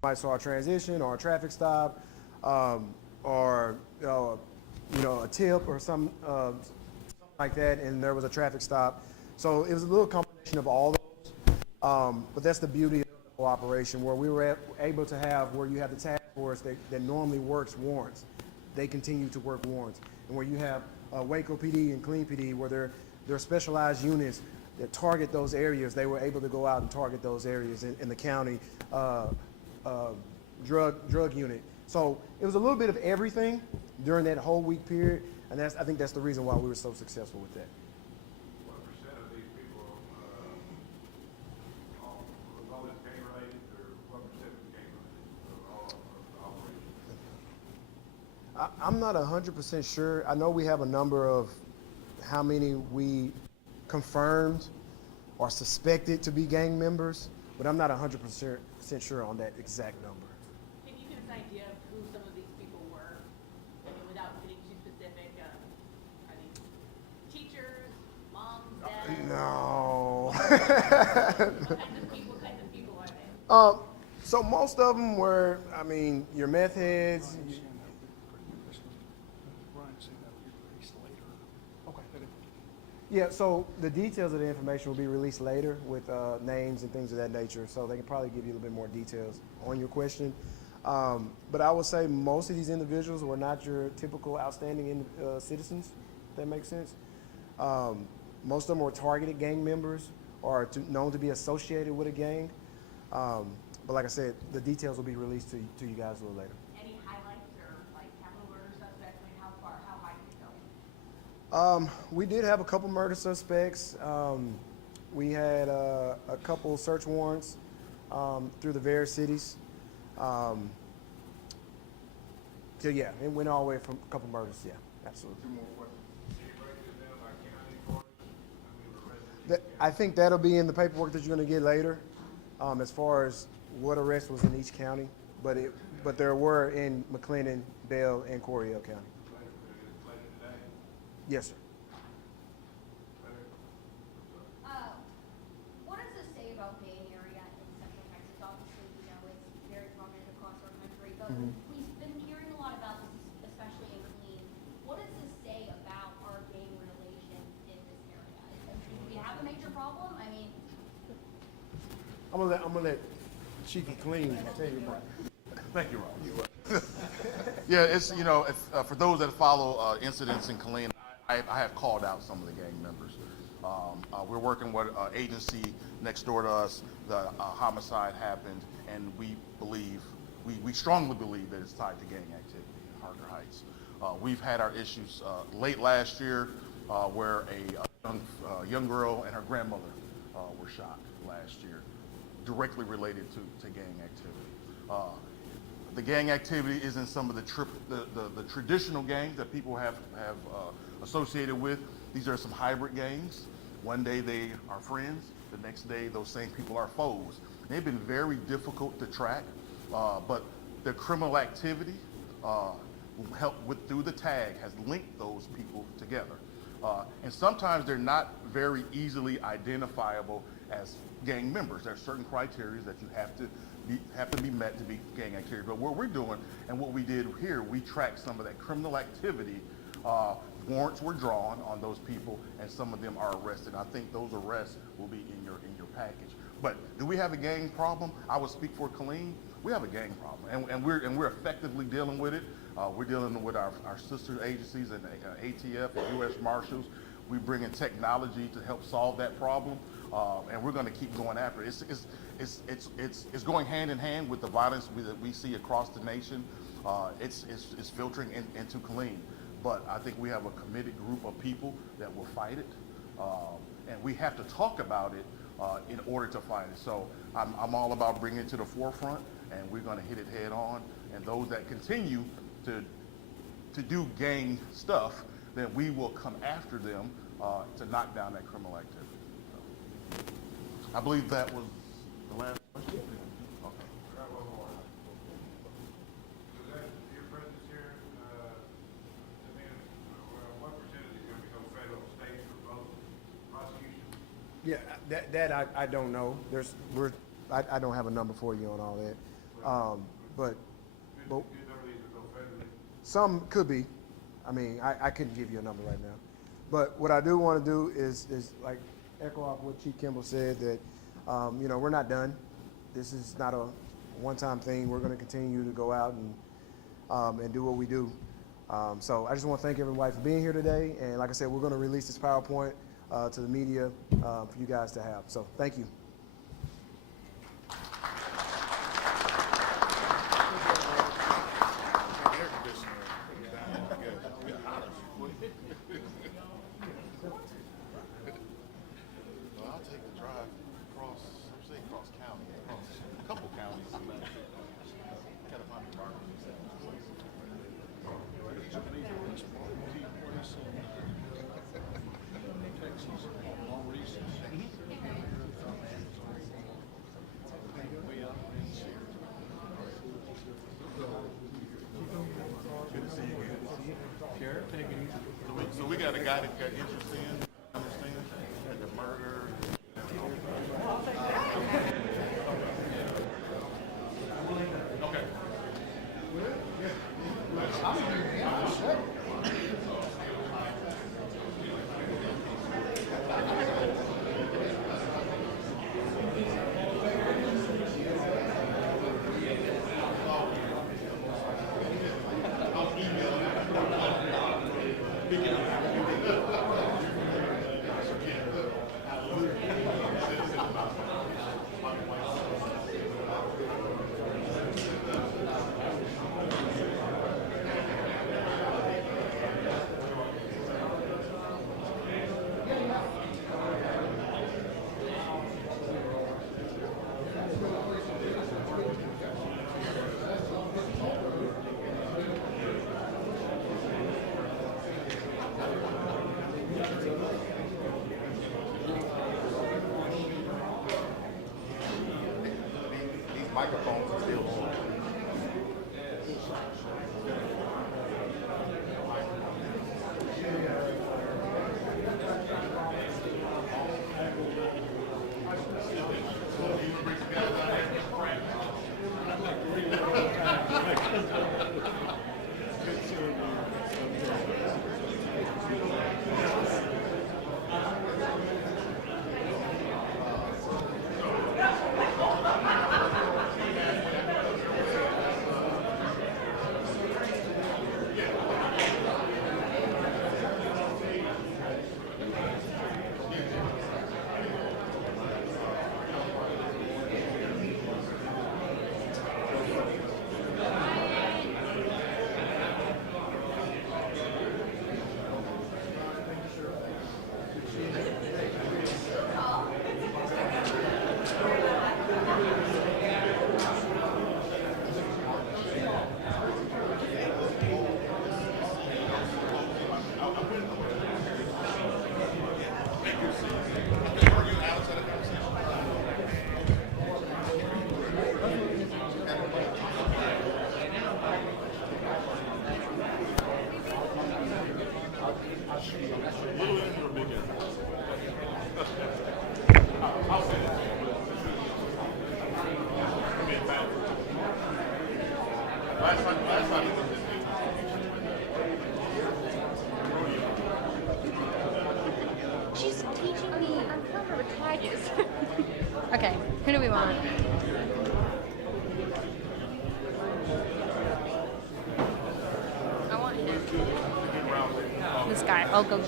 Might saw a transition or a traffic stop, or a tip or something like that, and there was a traffic stop. So it was a little combination of all those. But that's the beauty of the whole operation, where we were able to have where you have the task force that normally works warrants, they continue to work warrants, and where you have Waco PD and Clean PD, where they're specialized units that target those areas. They were able to go out and target those areas in the county. Drug unit. So it was a little bit of everything during that whole week period, and I think that's the reason why we were so successful with that. What percent of these people all this gang related, or what percent is gang related of all of the operations? I'm not 100% sure. I know we have a number of how many we confirmed or suspected to be gang members, but I'm not 100% sure on that exact number. Can you give us an idea of who some of these people were? I mean, without getting too specific, are these teachers, moms, dads? No. What kinds of people are they? So most of them were, your meth heads. Yeah, so the details of the information will be released later with names and things of that nature, so they can probably give you a little bit more details on your question. But I would say most of these individuals were not your typical outstanding citizens, if that makes sense. Most of them were targeted gang members or known to be associated with a gang. But like I said, the details will be released to you guys a little later. Any highlights or like capital murder suspects? I mean, how high did it go? We did have a couple murder suspects. We had a couple search warrants through the various cities. So yeah, it went all the way from a couple murders. Yeah, absolutely. Two more questions. Can you break this down by county for us? I mean, the rest of the I think that'll be in the paperwork that you're going to get later, as far as what arrest was in each county. But there were in McLennan, Bell, and Coryell County. later today. Yes, sir. What does this say about Bay Area in Central Texas? Obviously, it's very prominent across our country, but we've been hearing a lot about this, especially in Killeen. What does this say about our gang relation in this area? Do we have a major problem? I mean, I'm gonna let Chiefy Clean tell you about it. Thank you, Rob. Yeah, it's, for those that follow incidents in Killeen, I have called out some of the gang members. We're working with an agency next door to us. The homicide happened, and we strongly believe that it's tied to gang activity in Harker Heights. We've had our issues late last year where a young girl and her grandmother were shot last year, directly related to gang activity. The gang activity is in some of the traditional gangs that people have associated with. These are some hybrid gangs. One day they are friends, the next day those same people are foes. They've been very difficult to track, but the criminal activity through the tag has linked those people together. And sometimes they're not very easily identifiable as gang members. There are certain criteria that you have to be met to be gang activity. But what we're doing and what we did here, we tracked some of that criminal activity. Warrants were drawn on those people, and some of them are arrested. I think those arrests will be in your package. But do we have a gang problem? I would speak for Killeen. We have a gang problem, and we're effectively dealing with it. We're dealing with our sister agencies and ATF and U.S. Marshals. We bring in technology to help solve that problem, and we're going to keep going after it. It's going hand in hand with the violence that we see across the nation. It's filtering into Killeen. But I think we have a committed group of people that will fight it, and we have to talk about it in order to fight it. So I'm all about bringing it to the forefront, and we're going to hit it head on. And those that continue to do gang stuff, then we will come after them to knock down that criminal activity. So, I believe that was the last question. I got one more. So that your presence here, what percentage is going to go federal, state, or both prosecution? Yeah, that I don't know. I don't have a number for you on all that. But Did none of these go federally? some could be. I mean, I couldn't give you a number right now. But what I do want to do is like echo off what Chief Kimball said, that, you know, we're not done. This is not a one-time thing. We're going to continue to go out and do what we do. So I just want to thank everybody for being here today. And like I said, we're going to release this PowerPoint to the media for you guys to have. So thank you. Air conditioner down there. Well, I'll take the drive across, I'm saying across county, across a couple counties. Gotta find a barbecue. Good to see you again. So we got a guy that got interest in, understand, like the murder. Okay. These microphones are still on. She's teaching me. I'm telling her what tag is. Okay, who do we want? I want him. This guy. I'll go.